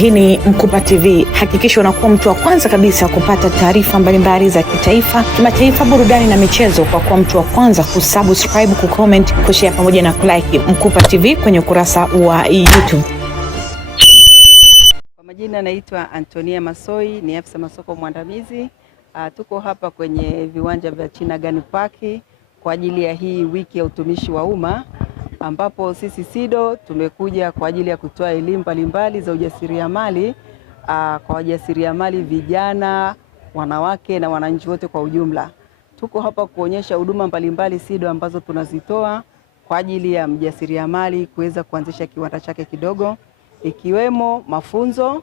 Hii ni Mkupa TV. Hakikisha unakuwa mtu wa kwanza kabisa kupata taarifa mbalimbali za kitaifa, kimataifa, burudani na michezo kwa kuwa mtu wa kwanza kusubscribe, kucomment, kushare pamoja na kulike Mkupa TV kwenye ukurasa wa YouTube. Kwa majina naitwa Antonia Masoi, ni afisa masoko mwandamizi. Tuko hapa kwenye viwanja vya Chinagani Park kwa ajili ya hii wiki ya utumishi wa umma, ambapo sisi SIDO tumekuja kwa ajili ya kutoa elimu mbalimbali za ujasiriamali kwa wajasiriamali vijana, wanawake na wananchi wote kwa ujumla. Tuko hapa kuonyesha huduma mbalimbali SIDO ambazo tunazitoa kwa ajili ya mjasiriamali kuweza kuanzisha kiwanda chake kidogo, ikiwemo mafunzo.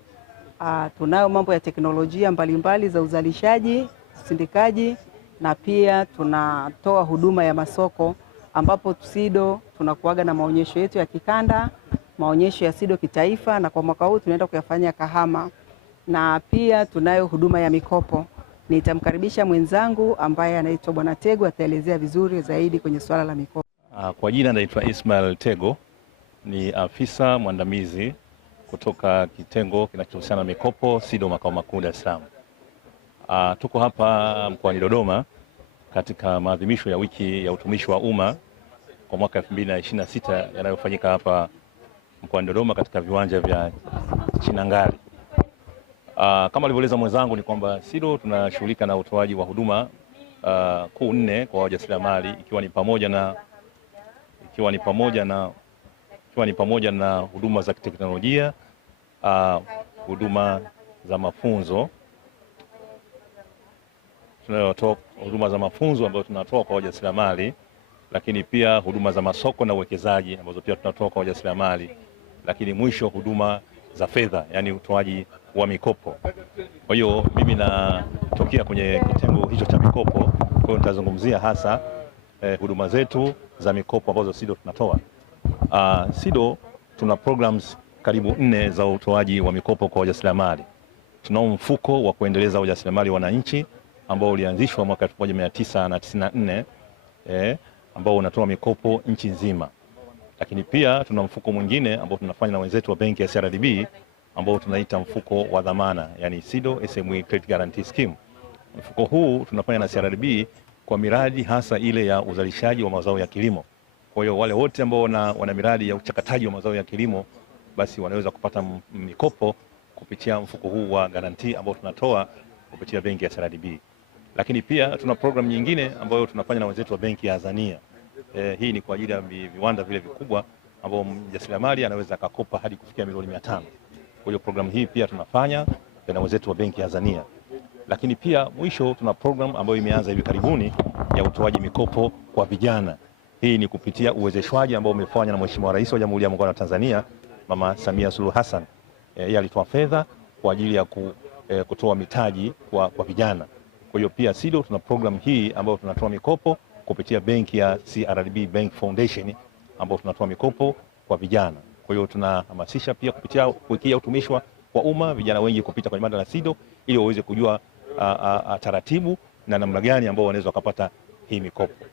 Tunayo mambo ya teknolojia mbalimbali za uzalishaji, usindikaji, na pia tunatoa huduma ya masoko, ambapo SIDO tunakuaga na maonyesho yetu ya kikanda, maonyesho ya SIDO kitaifa, na kwa mwaka huu tunaenda kuyafanya Kahama. Na pia tunayo huduma ya mikopo. Nitamkaribisha mwenzangu ambaye anaitwa Bwana Tego, ataelezea vizuri zaidi kwenye swala la mikopo. Kwa jina naitwa Ismail Tego, ni afisa mwandamizi kutoka kitengo kinachohusiana na mikopo SIDO makao makuu Dar es Salaam. Tuko hapa mkoani Dodoma katika maadhimisho ya wiki ya utumishi wa umma kwa mwaka 2026 yanayofanyika hapa mkoani Dodoma katika viwanja vya Chinangali. Kama alivyoeleza mwenzangu ni kwamba SIDO tunashughulika na utoaji wa huduma kuu 4 kwa wajasiriamali, ikiwa ni pamoja na huduma za kiteknolojia, huduma za mafunzo. Tunayotoa huduma za mafunzo ambazo tunatoa kwa wajasiriamali, lakini pia huduma za masoko na uwekezaji ambazo pia tunatoa kwa wajasiriamali, lakini mwisho huduma za fedha, yani utoaji wa mikopo. Kwa hiyo mimi natokea kwenye kitengo hicho cha mikopo, kwa hiyo nitazungumzia hasa huduma zetu za mikopo ambazo SIDO tunatoa. SIDO tuna programs karibu 4 za utoaji wa mikopo kwa wajasiriamali. Tunao mfuko wa kuendeleza wajasiriamali wananchi ambao ulianzishwa mwaka 1994 ambao unatoa mikopo nchi nzima. Lakini pia tuna mfuko mwingine ambao tunafanya na wenzetu wa benki ya CRDB ambao tunaita mfuko wa dhamana, yani SIDO SME Credit Guarantee Scheme. Mfuko huu tunafanya na CRDB kwa miradi hasa ile ya uzalishaji wa mazao ya kilimo. Kwa hiyo wale wote ambao wana miradi ya uchakataji wa mazao ya kilimo basi wanaweza kupata mikopo kupitia mfuko huu wa guarantee ambao tunatoa kupitia benki ya CRDB. Lakini pia tuna program nyingine ambayo tunafanya na wenzetu wa benki ya Azania. Hii ni kwa ajili ya viwanda vile vikubwa ambao mjasiriamali anaweza akakopa hadi kufikia milioni 500. Kwa hiyo program hii pia tunafanya na wenzetu wa benki ya Azania. Lakini pia mwisho tuna program ambayo imeanza hivi karibuni ya utoaji mikopo kwa vijana. Hii ni kupitia uwezeshwaji ambao umefanywa na Mheshimiwa Rais wa Jamhuri ya Muungano wa Tanzania, Mama Samia Suluhu Hassan. Yeye alitoa fedha kwa ajili ya kutoa mitaji kwa vijana. Kwa hiyo pia SIDO tuna program hii ambayo tunatoa mikopo kupitia benki ya CRDB Bank Foundation ambayo tunatoa mikopo kwa vijana. Kwa hiyo tunahamasisha pia kupitia wiki ya utumishi wa umma vijana wengi kupita kwenye banda la SIDO ili waweze kujua taratibu na namna gani ambao wanaweza kupata hii mikopo.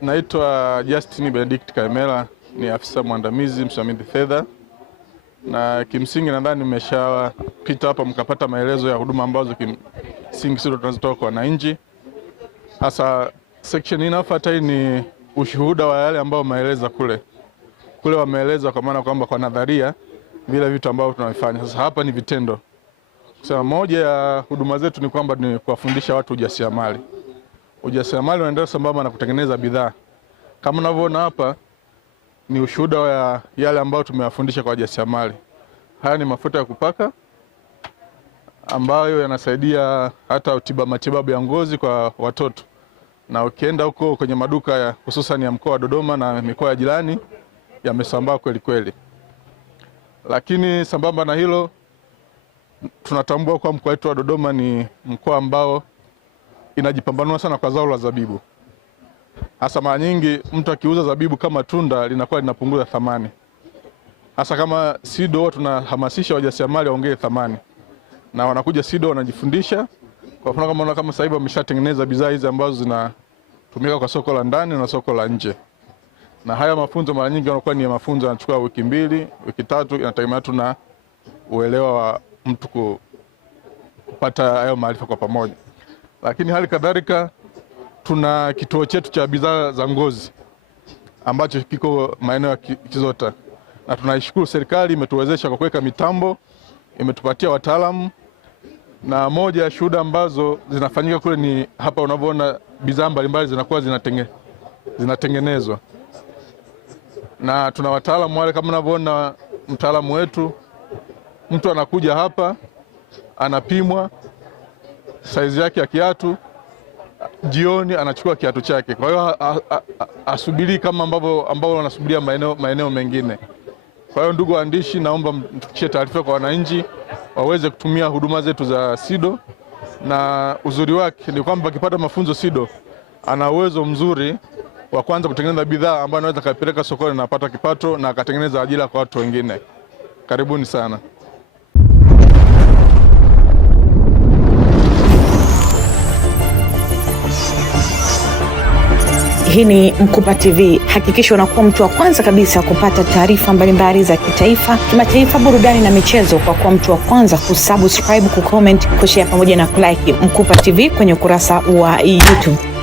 Naitwa Justin Benedict Kaimela, ni afisa mwandamizi msimamizi fedha, na kimsingi nadhani nimeshapita hapa mkapata maelezo ya huduma ambazo kimsingi SIDO tunazitoa kwa wananchi. Hasa section inayofuata hii ni ushuhuda wa yale ambao maeleza kule wameeleza, kwa maana kwamba kwa nadharia vile vitu ambavyo tunavifanya. Sasa hapa ni vitendo. Kusema moja ya huduma zetu ni kwamba ni kuwafundisha watu ujasiriamali. Ujasiriamali unaendelea sambamba na kutengeneza bidhaa. Kama unavyoona hapa ni ushuhuda wa yale ambao tumewafundisha kwa wajasiriamali. Haya ni mafuta ya kupaka ambayo yanasaidia hata matibabu ya ngozi kwa watoto. Na ukienda huko kwenye maduka hususan ya mkoa wa Dodoma na mikoa ya jirani yamesambaa kweli kweli. Lakini sambamba na hilo tunatambua kwa mkoa wetu wa Dodoma ni mkoa ambao inajipambanua sana kwa zao la zabibu. Hasa mara nyingi mtu akiuza zabibu kama tunda linakuwa linapunguza thamani. Hasa kama SIDO tunahamasisha wajasiriamali waongee thamani. Na wanakuja SIDO wanajifundisha. Kwa mfano kama sasa hivi wameshatengeneza bidhaa hizi ambazo zinatumika kwa soko la ndani na soko la nje. na haya mafunzo mara nyingi yanakuwa ni mafunzo yanachukua wiki 2, wiki 3, inategemea tu na uelewa wa mtu kupata hayo maarifa kwa pamoja. Lakini hali kadhalika tuna kituo chetu cha bidhaa za ngozi ambacho kiko maeneo ya Kizota, na tunaishukuru serikali imetuwezesha kwa kuweka mitambo, imetupatia wataalamu, na moja ya shuhuda ambazo zinafanyika kule ni hapa unavyoona bidhaa mbalimbali zinakuwa zinatengenezwa, na tuna wataalamu wale kama unavyoona mtaalamu wetu, mtu anakuja hapa anapimwa saizi yake ya kiatu, jioni anachukua kiatu chake. Kwa hiyo asubiri kama ambao wanasubiria maeneo mengine. Kwa hiyo ndugu waandishi, naomba mtufikishie taarifa kwa wananchi waweze kutumia huduma zetu za SIDO, na uzuri wake ni kwamba akipata mafunzo SIDO ana uwezo mzuri wa kwanza kutengeneza bidhaa ambayo anaweza kapeleka sokoni na apata kipato na akatengeneza ajira kwa watu wengine. Karibuni sana. Hii ni Mkupa TV. Hakikisha unakuwa mtu wa kwanza kabisa kupata taarifa mbalimbali za kitaifa, kimataifa, burudani na michezo kwa kuwa mtu wa kwanza kusubscribe, kucomment, kushare pamoja na kulike Mkupa TV kwenye ukurasa wa YouTube.